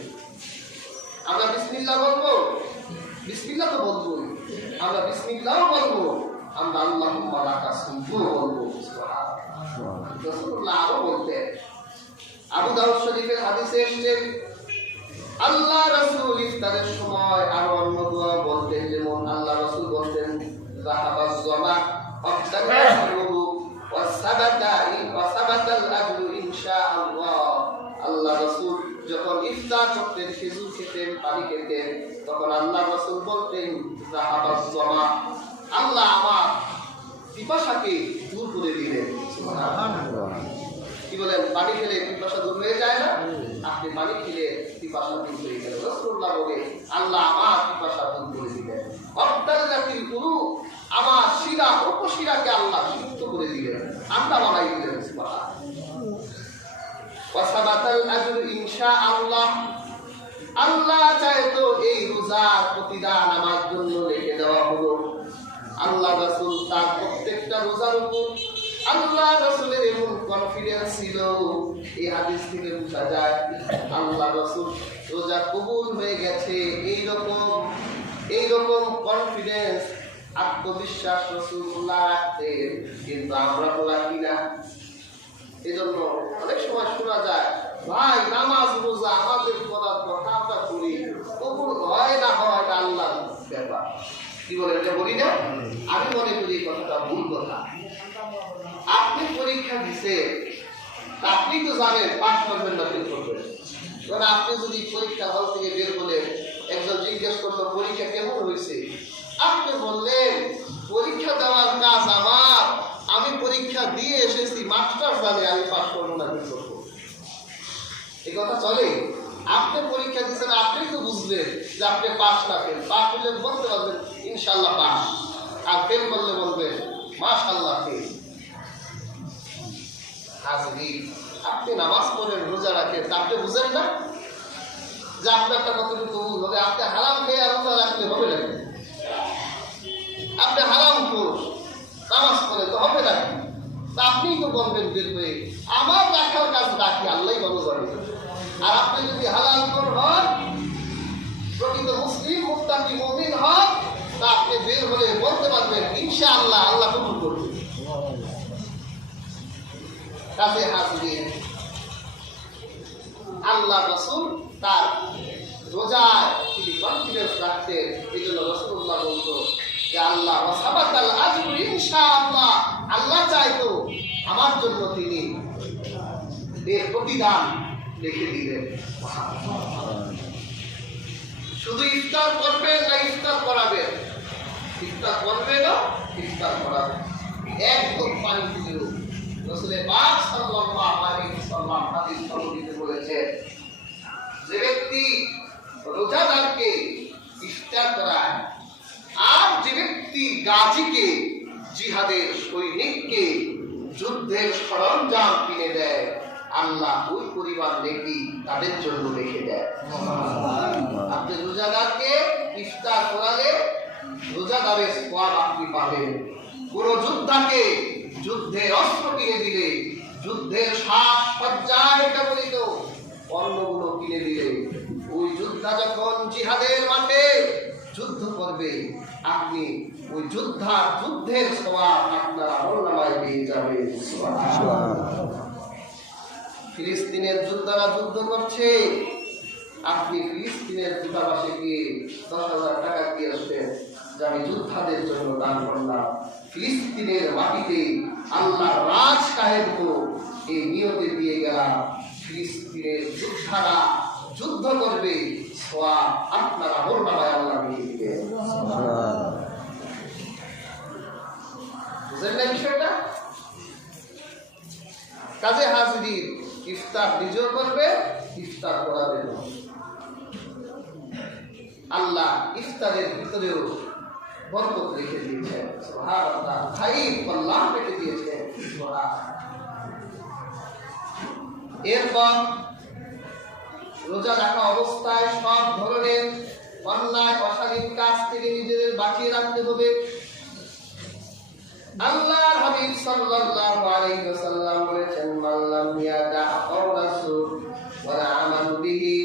আমরা বিসমিল্লাহ বলবো, বিসমিল্লাহ তো বলবো, আমরা বিসমিল্লাহ বলবো, আমরা আল্লাহুম্মা লাকা সুমতু বলবো। রাসূলুল্লাহ আরো বলতেন, আবু দাউদ শরীফের হাদিসে এসেছে, আল্লাহ রাসূল ইফতারের সময় আরো অন্য দোয়া বলতেন, যেমন আল্লাহ রাসূল বলতেন, যাহাবাজ জামা ওয়াসাবাতাল ওয়াসাবাতাল আজরু ইনশাআল্লাহ। আল্লাহ রাসূল যখন ইফতার করতেন, খেজুর খেতেন, পানি খেতেন, তখন আল্লাহ রাসূল বলতেন, যাহাবাজ জামা, আল্লাহ আমার পিপাসাকে দূর করে দিলেন। কি বলেন, পানি খেলে পিপাসা দূর হয়ে যায় না? আপনি পানি খেলে পিপাসা দূর হয়ে গেল। রাসূলুল্লাহ বলে আল্লাহ আমার পিপাসা দূর করে দিলেন। অবদাল্লাতিল কুলুব, আমার শিরা উপশিরাকে আল্লাহ সিদ্ধ করে দিলেন, ঠান্ডা বানাই দিলেন। সুবহানাল্লাহ। ওয়াসাবাতাল আজর ইনশাআল্লাহ, আল্লাহ চায় তো এই রোজার প্রতিদান আমার জন্য লিখে দেওয়া হলো। আল্লাহ রাসূল তার প্রত্যেকটা রোজার উপর আল্লাহ রাসূলের এমন কনফিডেন্স ছিল, এই হাদিস থেকে বোঝা যায় আল্লাহ রাসূল রোজা কবুল হয়ে গেছে। এইরকম কনফিডেন্স, আত্মবিশ্বাস রাসূলুল্লাহ রাখতেন, কিন্তু আমরা তো রাখি না। এজন্য অনেক সময় শোনা যায়, ভাই নামাজ রোজা আমাদের করার কথা আমরা করি, কবুল হয় না হয় এটা আল্লাহর ব্যাপার। কি বলে, এটা বলি না? আমি মনে করি এই কথাটা ভুল কথা। আপনি পরীক্ষা দিছে, আপনি তো জানেন পাস করবেন না ফেল করবেন। কারণ আপনি যদি পরীক্ষা হল থেকে বের হলে একজন জিজ্ঞেস করলো পরীক্ষা কেমন হয়েছে, আপনি বললেন পরীক্ষা দেওয়ার কাজ আমার, আমি পরীক্ষা দিয়ে এসেছি, মাস্টার জানে আমি পাস করবো না ফেল করবো। এই কথা চলে? আপনি পরীক্ষা দিচ্ছেন, আপনি তো বুঝলেন যে আপনি পাস না ফেল। পাস হলে বলতে পারবেন ইনশাল্লাহ পাস, আর ফেল করলে বলবেন মাশাআল্লাহ ফেল। আপনি নামাজ পড়েন, রোজা রাখেন, আপনি বুঝেন না যে আপনারটা কতটুকু হবে? আপনি হারাম খেয়ে রোজা রাখলে হবে না? আপনি হারাম খোর নামাজ পড়ে তো হবে না? আপনি তো বলবেন বের হয়ে আমার রাখার কাজ রাখি, আল্লাহ ভালো জানে। আর আপনি যদি হালাল খোর হন, প্রকৃত মুসলিম মুত্তাকি মুমিন হন, তা আপনি বের হলে বলতে পারবেন ইনশাআল্লাহ আল্লাহ কবুল করবে। কাজে হাজির আল্লাহ রাসূল তার রোজায় তিনি কনফিডেন্স রাখতেন। এই জন্য রাসূলুল্লাহ বলতো যে আল্লাহ ওয়াসাবাতাল আজরু ইনশাআল্লাহ, আল্লাহ চাইতো আমার জন্য তিনি এর প্রতিদান লিখে দিলেন। শুধু ইফতার করবেন না ইফতার করাবেন? ইফতার করবে না, ইফতার করাবেন। একদম পানি দিল। রাসূলের পাক সাল্লাল্লাহু আলাইহি ওয়াসাল্লাম হাদিস সংকলিত করেছেন, যে ব্যক্তি রোজাদারকে ইফতার করায় আর যে ব্যক্তি গাজীকে, জিহাদের সৈনিককে যুদ্ধের সরঞ্জাম কিনে দেয়, আল্লাহ ওই পরিবার নেকি তাদের জন্য রেখে দেয়। আপনি রোজাদারকে ইফতার করালে রোজাদারের সওয়াব আপনি পাবেন। কোন যোদ্ধাকে যুদ্ধের অস্ত্র কিনে দিলে, যুদ্ধের সাজ সজ্জায় ব্যবহৃত পণ্যগুলো কিনে দিলে, ওই যোদ্ধা যখন জিহাদের মাঠে যুদ্ধ করবে, আপনি ওই যুদ্ধের সওয়াব আপনার আমলনামায় পেয়ে যাবেন। ফিলিস্তিনের যোদ্ধারা যুদ্ধ করছে, আপনি ফিলিস্তিনের দূতাবাসে গিয়ে 10,000 টাকা দিয়ে আসবেন যে আমি যোদ্ধাদের জন্য দান করলাম। ফিলিস্তিনের মাটিতে আল্লাহ রাজ কায়েম করো, এই নিয়তে দিয়ে গেলাম। ফিলিস্তিনের যোদ্ধারা যুদ্ধ করবে, সওয়াব আপনার আমলনামায় আল্লাহ দিয়ে দিবেন। বুঝলেন না বিষয়টা? কাজে হাজির ইফতার নিজেও করবে, ইফতার করাবেন। আল্লাহ ইফতারের ভিতরেও বরকত রেখে দিয়েছেন। সুবহানাল্লাহ, খাইর কল্যাণ রেখে দিয়েছেন। এরপর রোজা রাখা অবস্থায় সব ধরনের অন্যায় অশালীন কাজ থেকে নিজেদের বাঁচিয়ে রাখতে হবে। আল্লাহর হাবিব সাল্লাল্লাহু আলাইহি ওয়াসাল্লাম বলেছেন, মান লাম ইয়াদা কাওলা সুর ওয়া আমাল বিহি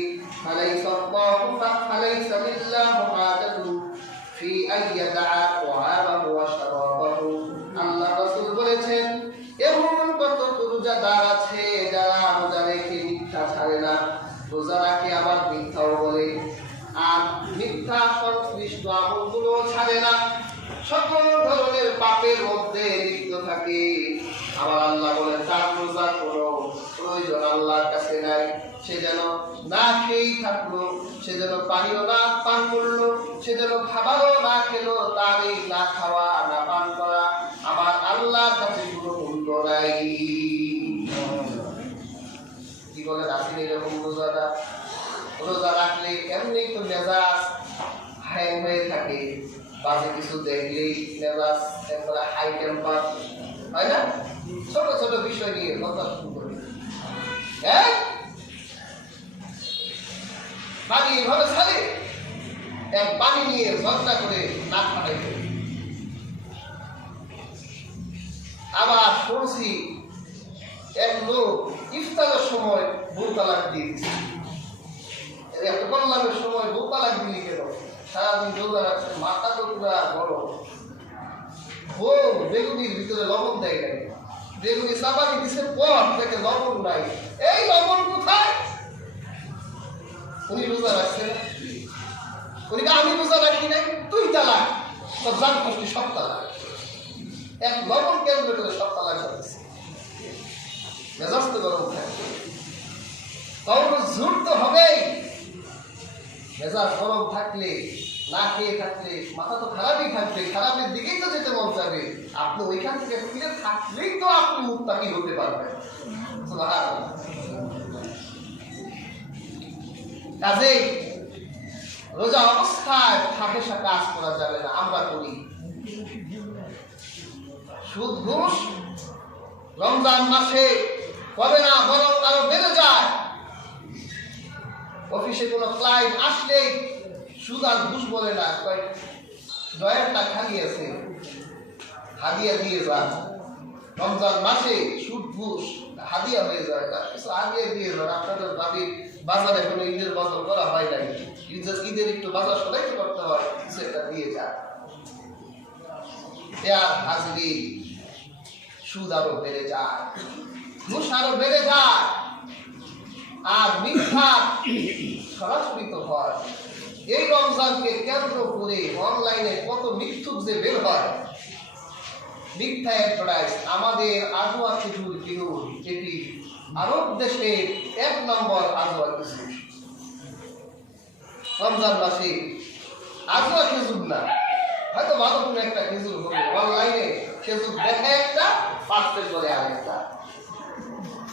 ফালাইসা লিল্লাহি হাজাতুন ফি আইয়াদা ওয়া'আমাহু ওয়া শারাবাহু। আল্লাহ রাসূল বলেছেন, এমন কত রোজাদার আছে যারা রোজা রেখে মিথ্যা ছাড়ে না, রোজা রাখে আবার মিথ্যাও বলে, আর মিথ্যা সংশ্লিষ্ট আমলগুলো ছাড়ে না, সকল ধরনের পাপের মধ্যে লিপ্ত থাকে। আবার আল্লাহ বলেন তার রোজার কোনো প্রয়োজন আল্লাহর কাছে নাই। সে যেন না খেয়েই থাকলো, সে যেন পানিও না পান করলো, সে যেন খাবারও না খেলো, তার এই না খাওয়া না পান করা আমার আল্লাহর কাছে কোনো মূল্য নাই। কি বলে রাখেন এরকম রোজাটা? রোজা রাখলে এমনি তো মেজাজ হ্যাং হয়ে থাকে, বাজে কিছু দেখলেই মেজাজ একবারে হাই টেম্পার হয় না? ছোট ছোট বিষয় নিয়ে কথা শুরু করি। হ্যাঁ, পানি এভাবে ছাড়ে, এক পানি নিয়ে ঝগড়া করে নাক ফাটাই দেবে। আবার শুনছি এক লোক ইফতারের সময় বউ তালাক দিয়ে দিচ্ছে। এত কল্যাণের সময় বউ তালাক দিলি কেন? সারাদিন রোজা রাখছে, মাথা তো পুরা গরম। বউ বেগুনির ভিতরে লবণ দেয় নাই, বেগুনি চাপানি দিচ্ছে পর থেকে লবণ নাই। এই লবণ কোথায়? উনি রোজা রাখছে না, উনি আমি রোজা রাখি নাই, তুই তালাক, সব জান করছি সব তালাক। এক লবণ কেন্দ্র করে সব তালাক করতেছে। মেজাজ তো গরম থাকে, তখন ঝুট তো হবেই। মেজাজ গরম থাকলে, না খেয়ে থাকলে মাথা তো খারাপই থাকবে, খারাপের দিকেই তো যেতে মন যাবে। আপনি ওইখান থেকে ফিরে থাকলেই তো আপনি মুত্তাকি হতে পারবেন। কাজেই রোজা অবস্থায় ফাঁকেসা কাজ করা যাবে না, আমরা করি। সুদ ঘুষ রমজান মাসে হবে না, বরং আরো বেড়ে যায়। অফিসে কোনো ক্লায়েন্ট আসলেই সুদ আর ঘুষ বলে না, ডয়ারটা খালি আছে, হাদিয়া দিয়ে যান। রমজান মাসে সুদ ঘুষ হাদিয়া হয়ে যায়, তার কিছু হাদিয়া দিয়ে যান। আপনাদের দাবি বাজারে কোনো ঈদের বাজার করা হয় নাই, ঈদের একটু বাজার সবাইকে করতে হয়, কিছু একটা দিয়ে যান। হাজিরি সুদ আরো বেড়ে যায়, ঘুষ আরো বেড়ে যায়, আর মিথ্যা সরাসরি তো হয়। এই রমজানকে কেন্দ্র করে অনলাইনে কত মিথ্যুক যে বের হয়। মিথ্যা অ্যাডভার্টাইজ, আমাদের আজওয়া খেজুর কিনুন, এটি আরব দেশের 1 নম্বর আজওয়া খেজুর। রমজান মাসে আজওয়া খেজুর না, হয়তো ভালো কোনো একটা খেজুর হবে, অনলাইনে খেজুর দেখায় একটা, পার্সেল করে আরেকটা।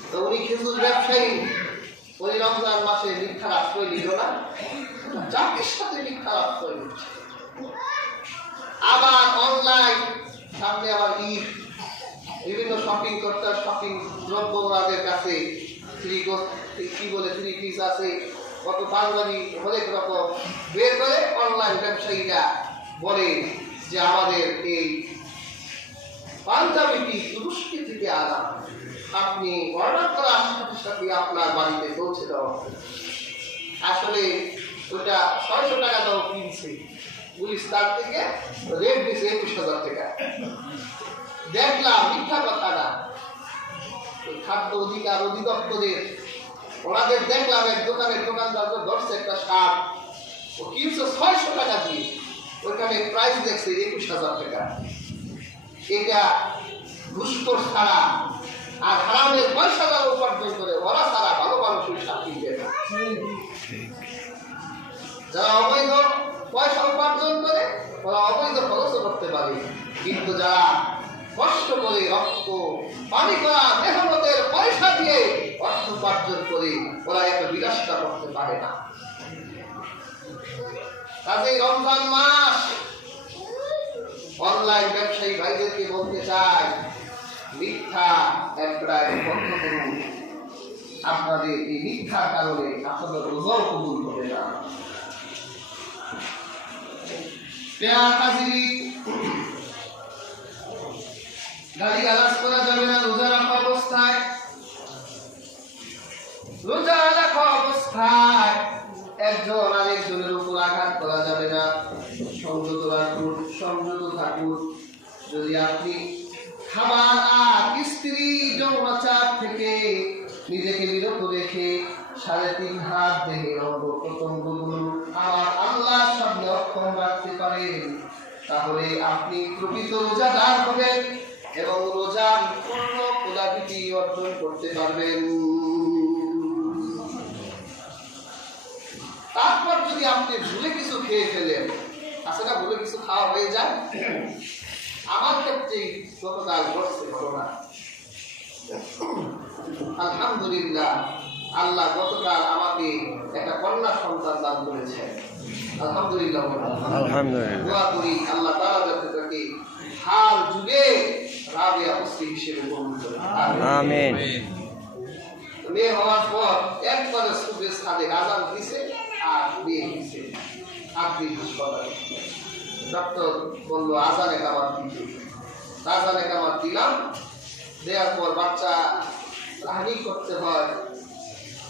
তো উনি খেজুর ব্যবসায়ী, ওই রমজান মাসে মিথ্যার আশ্রয় নিল না, জাতির সাথে মিথ্যার আশ্রয় নিচ্ছে। আবার অনলাইন, সামনে আবার ঈদ, বিভিন্ন শপিং করতে, শপিং দ্রব্য ওনাদের কাছে কি বলে 3 পিস আছে, কত পাঞ্জাবি, হরেক রকম বের করে অনলাইন ব্যবসায়ীরা বলে যে আমাদের এই পাঞ্জাবিটি তুরস্কি থেকে আনা, আপনি অর্ডার করার সাথে সাথে আপনার বাড়িতে পৌঁছে দেওয়া হবে। আসলে ওটা 600 টাকা দাও কিনছে, পুলিশ তার থেকে রেট দিয়েছে 21,000 টাকা। দেখলাম মিথ্যা কথা না, খাদ্য অধিকার অধিদপ্তরের ওনাদের দেখলাম এক দোকানের দোকানদার ধরছে একটা শার্ট, ও কিনছে 600 টাকা দিয়ে, ওইখানে প্রাইস দেখছে 21,000 টাকা। এটা ঘুষখোর ছাড়া আর হারামের পয়সা দ্বারা উপার্জন করে ওরা ছাড়া ভালো মানুষের সাথে কিনবে না। যারা অবৈধ পয়সা উপার্জন করে ওরা অবৈধ খরচ করতে পারে, কিন্তু যারা কষ্ট করে রক্ত পানি করা মেহনতের পয়সা দিয়ে অর্থ উপার্জন করে ওরা এত বিলাসিতা করতে পারে না। কাজে রমজান মাস অনলাইন ব্যবসায়ী ভাইদেরকে বলতে চাই, মিথ্যা অ্যাডভার্টাইজ বন্ধ করুন। আপনাদের এই মিথ্যার কারণে আপনাদের রোজাও কবুল হবে না। গালিগালাজ করা যাবে না রোজা রাখা অবস্থায়। রোজা রাখা অবস্থায় একজন আরেকজনের উপর আঘাত করা যাবে না। সংযত রাখুন, সংযত থাকুন। যদি আপনি খাবার আর স্ত্রী যৌনাচার থেকে নিজেকে বিরত রেখে 3.5 হাত দেহের অঙ্গ প্রত্যঙ্গগুলো আমার আল্লাহর সামনে অক্ষম রাখতে পারেন, তাহলে আপনি প্রকৃত রোজাদার হবেন এবং রোজার পূর্ণ ফলাফল অর্জন করতে পারবেন। তারপর যদি আপনি ভুলে কিছু খেয়ে ফেলেন, আসলে ভুলে কিছু খাওয়া হয়ে যায়, আমার ক্ষেত্রে গতকাল ঘটছে ঘটনা। আলহামদুলিল্লাহ, আল্লাহ গতকাল আমাকে একটা কন্যা সন্তান দান করেছেন। আলহামদুলিল্লাহ, আলহামদুলিল্লাহ। দোয়া করি আল্লাহ তাআলা যাতে তাকে হাল যুগে রাবিয়া পুত্রী হিসেবে কবুল করেন। আমিন। মেয়ে হওয়ার পর একবারে সুবেশ খাদে আজান দিছে আর বিয়ে দিছে। আত্মীয় হাসপাতালে ডক্টর বললো আজানে কামার দিতে, আজানে কামার দিলাম। দেওয়ার পর বাচ্চা তাহনি করতে হয়।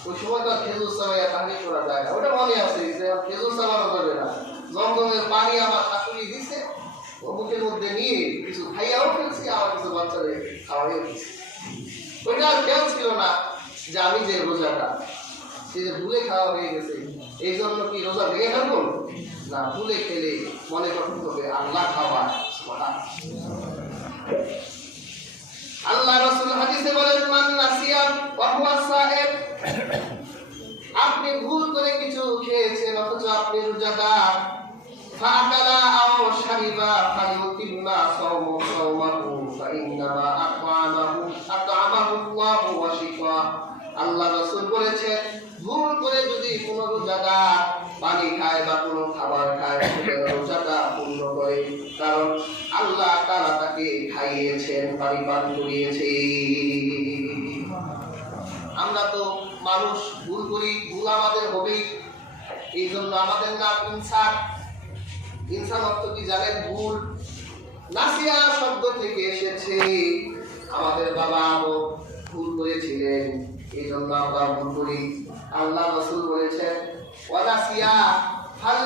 ওই সময় তো খেজুর চাবাইয়া তাহনি করা যায় না, ওটা মনে আছে যে খেজুর চাবানো যাবে না। জমজমের পানি আমার শাশুড়ি দিছে, ও মুখের মধ্যে নিয়ে কিছু খাইয়াও ফেলছি, আবার কিছু বাচ্চাদের খাওয়াইও দিচ্ছে। ওইটা আর খেয়াল ছিল না যে আমি যে রোজাটা সে যে ভুলে খাওয়া হয়ে গেছে, এই জন্য কি রোজা ভেঙে ফেলবো না, ভুলে খেলে মনে করতে হবে আল্লাহ খাওয়া। আল্লাহ রাসূল হাদিসে বলেন, মান নাসিয়া ওয়া হুয়া সায়েম, আপনি ভুল করে কিছু খেয়েছেন অথচ আপনি রোজাদার, ফাকালা আও শারিবা ফালিউতিম্মা সাওমাহু ফাইন্নামা আত'আমাহু আল্লাহু ওয়া শিফা। আল্লাহ রাসূল বলেছেন, ভুল করে যদি কোনো রোজাদার পানি খায় বা কোনো খাবার খায়, রোজাটা পূর্ণ করে, কারণ আল্লাহ তাআলা তাকে খাইয়েছেন, পানি পান করিয়েছে। আমরা তো মানুষ, ভুল করি, ভুল আমাদের হবেই। এই জন্য আমাদের নাম ইনসান। ইনসান অর্থ কি জানেন? ভুল। নাসিয়া শব্দ থেকে এসেছে। আমাদের বাবা ভুল করেছিলেন, এই জন্য আমরা ভুল করি। আল্লাহ রাসূল বলেছেন, ওয়ানাসিয়া ফাল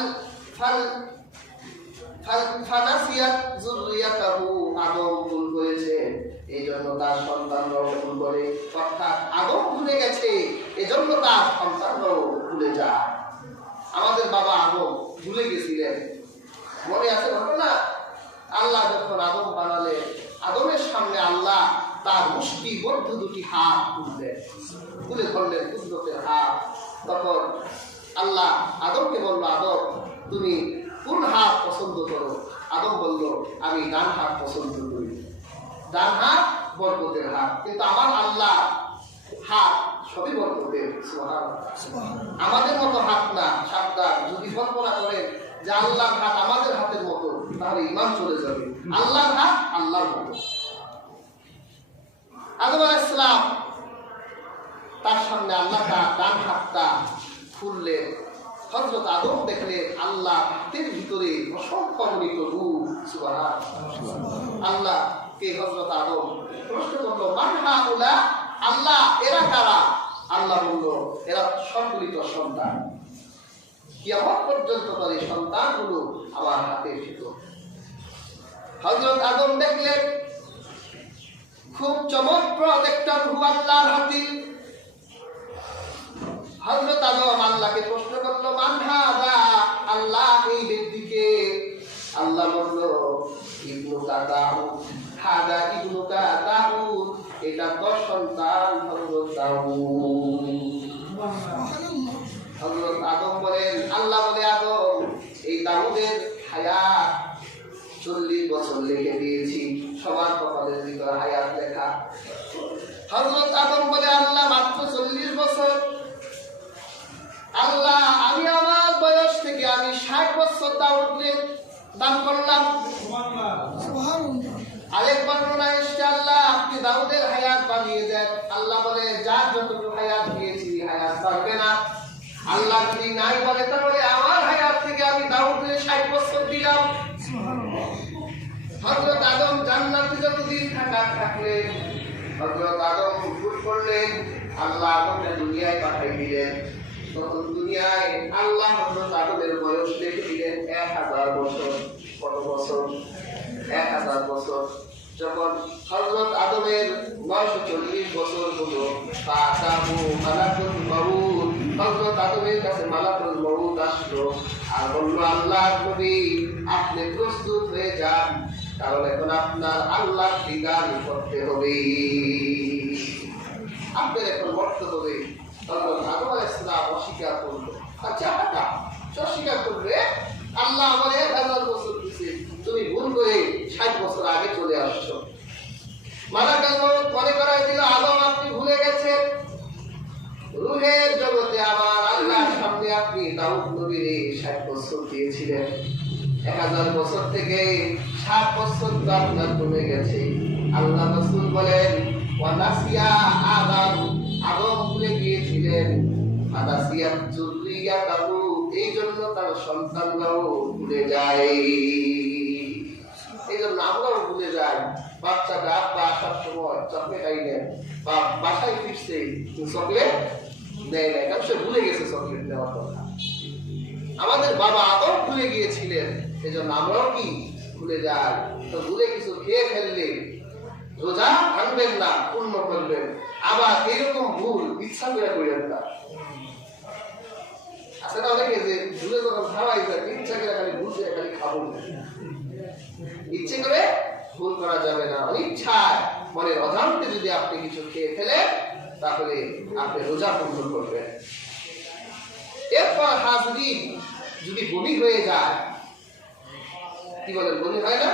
ফাল ফানাসিয়াত যুররিয়াতাহু, আদম ভুল করেছেন, এই জন্য তার সন্তানরাও ভুল করে। অর্থাৎ আদম ভুলে গেছে, এজন্য তার সন্তানরাও ভুলে যায়। আমাদের বাবা আদম ভুলে গেছিলেন, মনে আছে ঘটনা? আল্লাহ যখন আদম বানালেন, আদমের সামনে আল্লাহ তার মুষ্টিবদ্ধ দুটি হাত তুললেন, তুলে ধরলেন কুদরতের হাত। তখন আল্লাহ আদমকে বলল, আদম তুমি কোন হাত পছন্দ করো? আদম বলল, আমি ডান হাত পছন্দ করি। ডান হাত বরকতের হাত, কিন্তু আমার আল্লাহ হাত সবই বরকতের। সুবহানাল্লাহ। আমাদের মতো হাত না, সাবধান। যদি কল্পনা করেন যে আল্লাহর হাত আমাদের হাতের মতো, তাহলে ঈমান চলে যাবে। আল্লাহর হাত আল্লাহর মতো। আদম আলাইহিস সালাম তার সামনে আল্লাহ তার ডান হাতটা খুললেন। হযরত আদম দেখলেন আল্লাহ হাতের ভিতরে অসংখ্য অগণিত রূপ। সুবহানাল্লাহ। আল্লাহ কে হযরত আদম প্রশ্ন করলো, মান হাউলা, আল্লাহ এরা কারা? আল্লাহ বলল, এরা সম্মিলিত সন্তান। কিয়ামত পর্যন্ত তার এই সন্তানগুলো আমার হাতের ভিতর। হযরত আদম দেখলেন খুব চমৎকার একটা রূপ আল্লাহর হাতে। হযরত আদম আল্লাহকে প্রশ্ন করলো, মান হাযা, আল্লাহ এই ব্যক্তিকে? আল্লাহ বলল, ইবনুকা দাউদ, হাযা ইবনুকা দাউদ, এটা তোর সন্তান হযরত দাউদ। হযরত আদম বলেন, আল্লাহ বলে, আদম এই দাউদের হায়াত 40 বছর লিখে দিয়েছি, সবার কপালের ভিতরে হায়াত লেখা। হযরত আদম বলে, আল্লাহ মাত্র 40 বছর? আল্লাহ আমি আমার বয়স থেকে আমি 60 বছর দাউদকে দান করলাম। আরেক বর্ণনা এসেছে, আল্লাহ আপনি দাউদের হায়াত বাড়িয়ে দেন। আল্লাহ বলে, যার যতটুকু হায়াত দিয়েছি হায়াত বাড়বে না। আল্লাহ যদি নাই বলে, তাহলে আমার হায়াত থেকে আমি দাউদকে 60 বছর দিলাম। হযরত আদম জান্নাতে যতদিন থাকলেন, হযরত আদম ভুল করলেন, আল্লাহ আদমকে দুনিয়ায় পাঠিয়ে দিলেন। তখন দুনিয়ায় আল্লাহ হযরত আদমের বয়স লিখে দিলেন 1000 বছর। কত বছর? 1000 বছর। যখন হযরত আদমের 940 বছর হলো, ফাতাহু মালাকুল মাউত, হযরত আদমের কাছে মালাকুল মাউত আসলো আর বলল, আল্লাহর নবী আপনি প্রস্তুত হয়ে যান, কারণ এখন আপনার আল্লাহর দিদার করতে হবে, আপনার এখন মরতে হবে। তখন আদম আলাইহিস সালাম অস্বীকার করলো। আচ্ছা টাকা অস্বীকার করবে, আল্লাহ আমার 1000 বছর দিয়েছে, তুমি ভুল করে 60 বছর আগে চলে আসছো। দাউদ নবীরে 60 বছর দিয়েছিলেন। 1000 বছর থেকে 7 বছর তো আপনার কমে গেছে। আল্লাহ রাসূল বলেন ওয়ানাসিয়া আদম, আদম ভুলে গিয়েছিলেন। আনাসিয়াত যুররিয়াতাহু, এই জন্য তার সন্তানরাও ভুলে যায়। এই জন্য আমরাও ভুলে যাই। বাচ্চাটা আব্বা আসার সময় চকলেট আইলেন, বা বাসায় ফিরছে চকলেট নেয় নাই, কারণ সে ভুলে গেছে চকলেট নেওয়ার কথা। আমাদের বাবা আদম ভুলে গিয়েছিলেন, এই জন্য আমরাও কি ভুলে যাই। তো ভুলে কিছু খেয়ে ফেললে রোজা ভাঙবেন না, পূর্ণ করবেন। আবার এইরকম ভুল ইচ্ছা করে করেন না। আছে না অনেকে যে ভুলে যখন খাওয়াই যায়, ইচ্ছা করে খালি ভুলছে খালি খাবো, ইচ্ছে করে ভুল করা যাবে না। অনিচ্ছায় মনের অজান্তে যদি আপনি কিছু খেয়ে ফেলেন, তাহলে আপনি রোজা পূর্ণ করবেন। এরপর হাজরিন, যদি বমি হয়ে যায়, কি বলেন, বমি হয় না?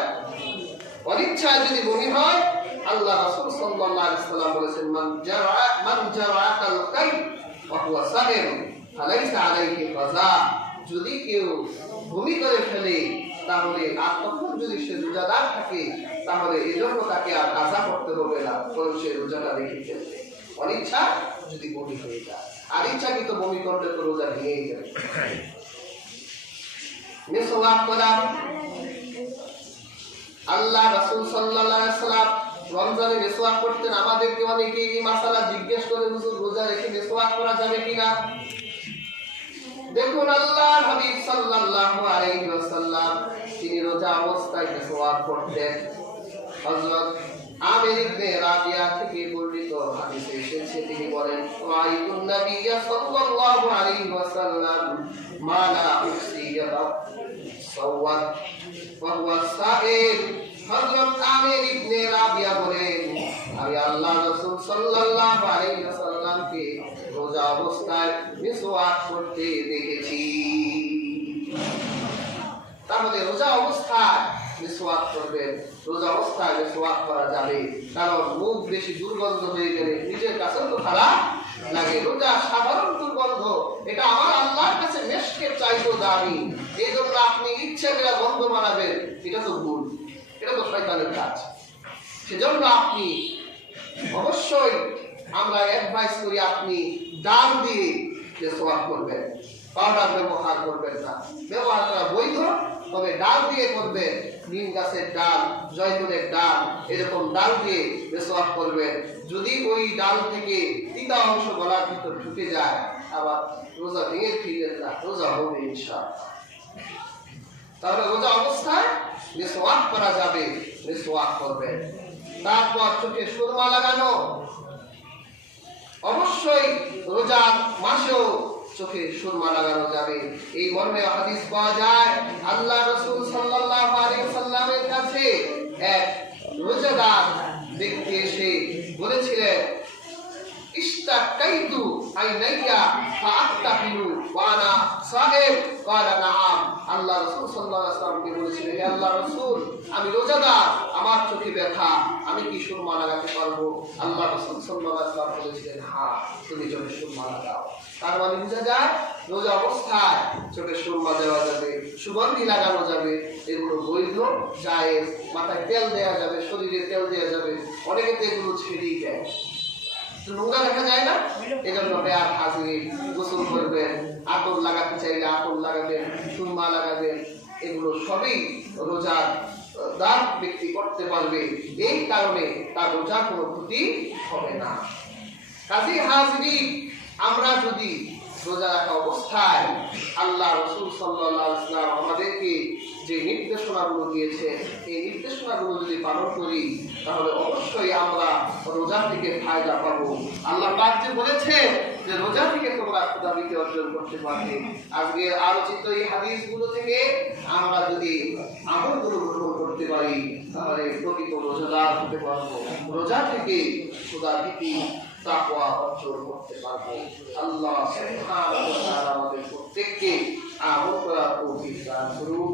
অনিচ্ছায় যদি বমি হয়, আল্লাহ রাসূল সাল্লাল্লাহু আলাইহি ওয়াসাল্লাম বলেছেন মান জারাআতাল কাই ওয়া হুয়া সাহির ফালাইসা আলাইহি কাযা। যদি কেউ বমি করে ফেলে, তাহলে আর তখন যদি সে রোজাদার থাকে, তাহলে এই জন্য তাকে আর কাজা করতে হবে না, বরং সে রোজাটা রেখে ফেলবে। অনিচ্ছা যদি বমি হয়ে যায়, আর ইচ্ছাকৃত বমি করলে তো রোজা ভেঙেই যাবে। মিসওয়াক করা, আল্লাহ রাসূল সাল্লাল্লাহু আলাইহি ওয়াসাল্লাম রমজানে মিসওয়াক করতেন। আমাদেরকে অনেকে এই মাসালা জিজ্ঞেস করে, হুজুর রোজা রেখে মিসওয়াক করা যাবে কিনা? দেখুন, আল্লাহর হাবিব সাল্লাল্লাহু আলাইহি ওয়াসাল্লাম তিনি রোজা অবস্থায় মিসওয়াক করতেন। হযরত আমির ইবনে রাবিয়া থেকে বর্ণিত হাদিসে এসেছে, তিনি বলেন রাআইতুন নাবিয়্য সাল্লাল্লাহু আলাইহি ওয়াসাল্লাম মা লা উসিয়া সাওয়াত ওয়া হুয়া সাইল। হযরত আমির ইবনে রাবিয়া বলেন, আমি আল্লাহ রাসূল সাল্লাল্লাহু আলাইহি ওয়াসাল্লামকে রোজা অবস্থায় মিসওয়াক করতে দেখেছি। তাহলে রোজা অবস্থায় মিসওয়াক করবেন। রোজা অবস্থায় মিসওয়াক করা যাবে, কারণ মুখ বেশি দুর্গন্ধ হয়ে গেলে নিজের কাছে তো খারাপ লাগে। রোজা সাধারণ দুর্গন্ধ, এটা আমার আল্লাহর কাছে মেশকের চাইতেও দামি। এই জন্য আপনি ইচ্ছে করে গন্ধ বানাবেন, এটা তো ভুল, এটা তো শয়তানের কাজ। সেজন্য আপনি অবশ্যই, আমরা অ্যাডভাইস করি, আপনি ডাল দিয়ে মিসওয়াক করবেন, পাউডার ব্যবহার করবেন না। ব্যবহার করা বৈধ, তবে ডাল দিয়ে করবেন। নিম গাছের ডাল, জয়তুনের ডাল, এরকম ডাল দিয়ে মিসওয়াক করবেন। যদি ওই ডাল থেকে তিতা অংশ গলার ভিতর ঢুকে যায়, আবার রোজা ভেঙে ফিরবেন না, রোজা হবে ইনশাআল্লাহ। তাহলে রোজা অবস্থায় মিসওয়াক করা যাবে, মিসওয়াক করবেন। তারপর চোখে সুরমা লাগানো, অবশ্যই রোজার মাসেও চোখে সুরমা লাগানো যাবে। এই মর্মে হাদিস পাওয়া যায়, আল্লাহ রাসূল সাল্লাল্লাহু আলাইহি ওয়াসাল্লামের কাছে এক রোজাদার ব্যক্তি এসে বলেছিলেন, ইশতাকাইতু আইনাইয়া ফাআতাহিলু ওয়া আনা সাহিব, ক্বালা নাআম। আল্লাহ রাসূল সাল্লাল্লাহু আলাইহি ওয়াসাল্লামকে বলেছিলেন, হে আল্লাহর রাসূল, আমি রোজাদার, আমার চোখে ব্যথা, আমি কি সুরমা লাগাতে পারবো? আল্লাহ রাসূল সাল্লাল্লাহু আলাইহি ওয়াসাল্লাম বলেছিলেন, হ্যাঁ, তুমি চোখে সুরমা লাগাও। তার মানে বোঝা যায় রোজা অবস্থায় চোখে সুরমা দেওয়া যাবে, সুগন্ধি লাগানো যাবে, এগুলো বৈধ, জায়েজ। মাথায় তেল দেওয়া যাবে, শরীরে তেল দেওয়া যাবে। অনেকে তো এগুলো ছেড়েই দেয়, নোংরা দেখা যায় না, এই জন্য আর হাজির গোসল করবেন, আতর লাগাতে চাইলে আতর লাগাবেন, সুরমা লাগাবেন। এগুলো সবই রোজার দার ব্যক্তি করতে পারবে, এই কারণে তার রোজা কোনো ক্ষতি হবে না। কাজী হাজির, আমরা যদি রোজা রাখা অবস্থায় আল্লাহ রাসূল সাল্লাল্লাহু আলাইহি ওয়াসাল্লাম আমাদেরকে যে নির্দেশনাগুলো দিয়েছে, এই নির্দেশনাগুলো যদি পালন করি, তাহলে অবশ্যই আমরা রোজা থেকে ফায়দা পাবো। আল্লাহ পাক যে বলেছেন যে রোজা থেকে তোমরা খোদাবীকে অর্জন করতে পারবে। আজকে আলোচিত এই হাদিসগুলো থেকে আমরা যদি আমলগুলো গ্রহণ করতে পারি, তাহলে প্রকৃত রোজাদার হতে পারবো। রোজা থেকে খোদাবীকে তাকওয়া অর্জন করতে পারবো। আল্লাহ সুবহানাহু ওয়া তাআলা আমাদের প্রত্যেককে আমল করার তৌফিক দান করুন।